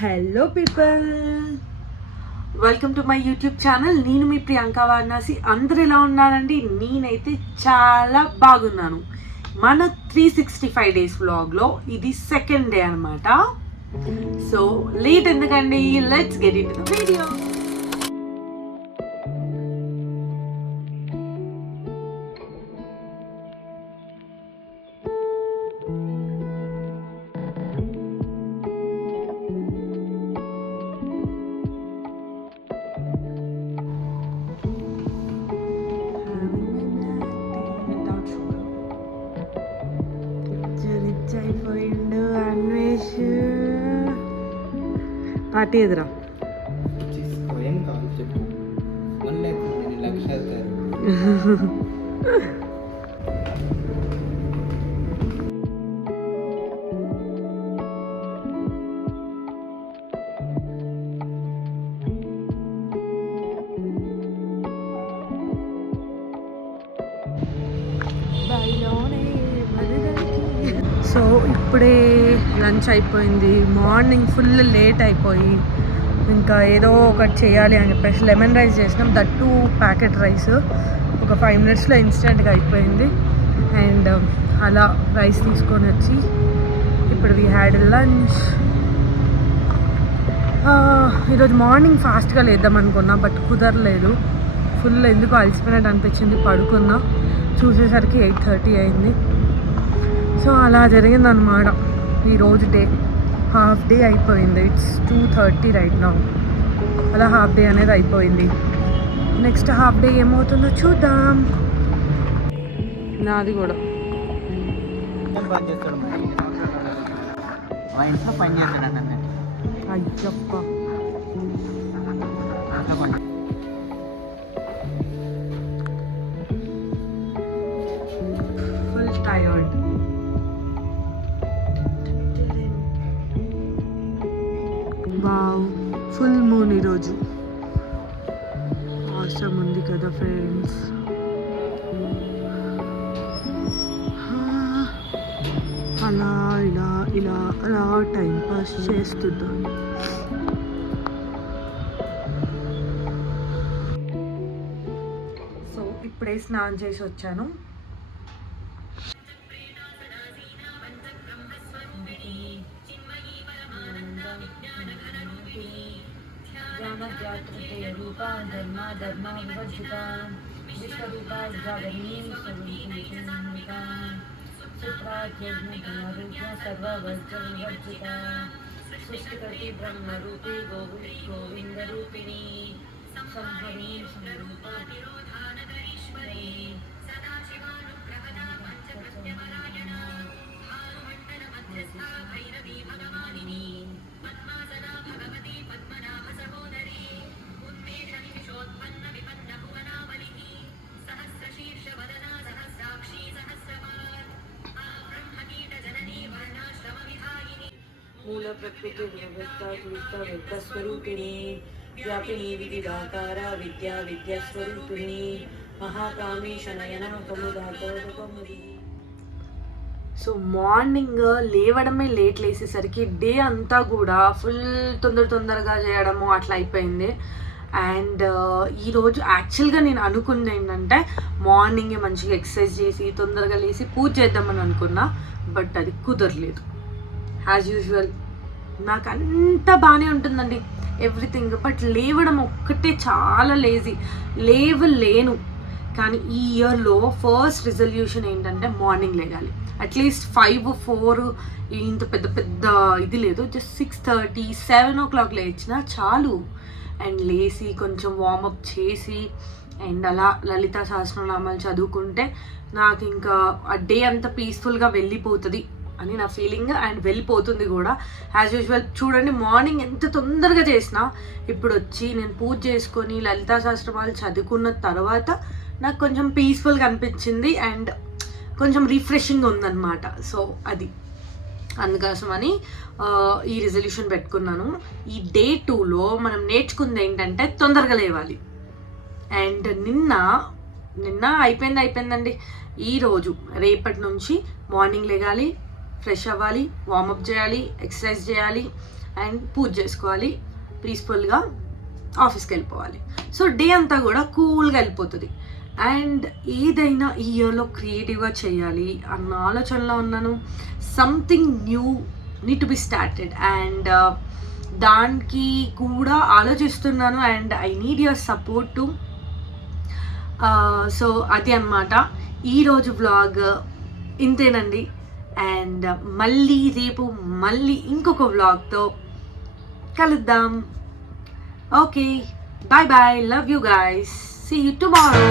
Hello people, welcome to my YouTube channel. నేను మీ ప్రియాంక వారణాసి. అందరు ఎలా ఉన్నారండి? నేనైతే చాలా బాగున్నాను. మన 365 డేస్ వ్లాగ్లో ఇది సెకండ్ డే అనమాట. సో లేట్ ఎందుకండి, let's get into the video. అయిపోయిండు అన్వేష్. పార్టీ ఎదురా సో ఇప్పుడే లంచ్ అయిపోయింది. మార్నింగ్ ఫుల్ లేట్ అయిపోయి ఇంకా ఏదో ఒకటి చేయాలి అని చెప్పేసి లెమన్ రైస్ చేసినాం. దట్టు ప్యాకెట్ రైస్ ఒక 5 minutesలో ఇన్స్టెంట్గా అయిపోయింది. అండ్ అలా రైస్ తీసుకొని వచ్చి ఇప్పుడు వీ హ్యాడ్ లంచ్. ఈరోజు మార్నింగ్ ఫాస్ట్గా లేద్దాం అనుకున్నా, బట్ కుదరలేదు. ఫుల్ ఎందుకు అలసిపోయినట్టు అనిపించింది. పడుకున్నా, చూసేసరికి 8:30 అయింది. సో అలా జరిగిందనమాట ఈరోజు డే. హాఫ్ డే అయిపోయింది. It's 2:30 right now. అలా హాఫ్ డే అనేది అయిపోయింది. నెక్స్ట్ హాఫ్ డే ఏమవుతుందో చూద్దాం. నాది కూడా Ayyappa. Full tired. Wow, full moon ఈరోజు. అవసరం ఉంది కదా ఫ్రెండ్స్. అలా ఇలా ఇలా అలా టైం పాస్ చేస్తుంటాను. సో ఇప్పుడే స్నానం చేసి వచ్చాను. రూపా ధర్మ ధర్మ వివర్జిత విశ్వరూప జాగరణీ సుప్రాజ్ఞ సర్వవర్జ వివర్జిత సృష్టికర్తి బ్రహ్మరూపి గోవిందరూపిణి సంహరి సంరూప మూల ప్రకృతి విద్యాస్వరూపిణి వ్యాపిని వివిధాకార విద్యాస్వరూపిణి మహాకామేశ నయన కముదాకముది. సో మార్నింగ్ లేవడమే లేట్, లేసేసరికి డే అంతా కూడా ఫుల్ తొందరగా చేయడము అట్లా అయిపోయింది. అండ్ ఈరోజు యాక్చువల్గా నేను అనుకుంది ఏంటంటే మార్నింగే మంచిగా ఎక్సర్సైజ్ చేసి తొందరగా లేచి పూజ చేద్దామని అనుకున్నా, బట్ అది కుదరలేదు. యాజ్ యూజువల్ నాకు అంతా బాగానే ఉంటుందండి ఎవ్రీథింగ్, బట్ లేవడం ఒక్కటే చాలా లేవలేను. కానీ ఈ ఇయర్లో ఫస్ట్ రిజల్యూషన్ ఏంటంటే మార్నింగ్ లేగాలి. అట్లీస్ట్ 5-4 ఇంత పెద్ద ఇది లేదు, జస్ట్ 6:30, 7 o'clock లేచినా చాలు. అండ్ లేచి కొంచెం వార్మప్ చేసి అండ్ అలా లలితా సహస్రనామాలు చదువుకుంటే నాకు ఇంకా ఆ డే అంతా పీస్ఫుల్గా వెళ్ళిపోతుంది అని నా ఫీలింగ్. అండ్ వెళ్ళిపోతుంది కూడా. యాజ్ యూజువల్ చూడండి, మార్నింగ్ ఎంత తొందరగా చేసినా ఇప్పుడు వచ్చి నేను పూజ చేసుకొని లలితా సహస్రనామాలు చదువుకున్న తర్వాత నాకు కొంచెం పీస్ఫుల్గా అనిపించింది అండ్ కొంచెం రిఫ్రెషింగ్ ఉందన్నమాట. సో అది అందుకోసమని ఈ రిజల్యూషన్ పెట్టుకున్నాను. ఈ డే 2లో మనం నేర్చుకుంది ఏంటంటే తొందరగా లేవాలి. అండ్ నిన్న అయిపోయిందండి. ఈరోజు రేపటి నుంచి మార్నింగ్ లేగాలి, ఫ్రెష్ అవ్వాలి, వార్మప్ చేయాలి, ఎక్సర్సైజ్ చేయాలి అండ్ పూజ చేసుకోవాలి, పీస్ఫుల్గా ఆఫీస్కి వెళ్ళిపోవాలి. సో డే అంతా కూడా కూల్గా వెళ్ళిపోతుంది. అండ్ ఏదైనా ఈ ఇయర్లో క్రియేటివ్గా చేయాలి అన్న ఆలోచనలో ఉన్నాను. Something new need to be started and దానికి కూడా ఆలోచిస్తున్నాను and I need your support to. So అది అన్నమాట ఈరోజు వ్లాగ్. ఇంతేనండి. అండ్ మళ్ళీ రేపు ఇంకొక వ్లాగ్తో కలుద్దాం. Okay, bye bye, love you guys, see you tomorrow.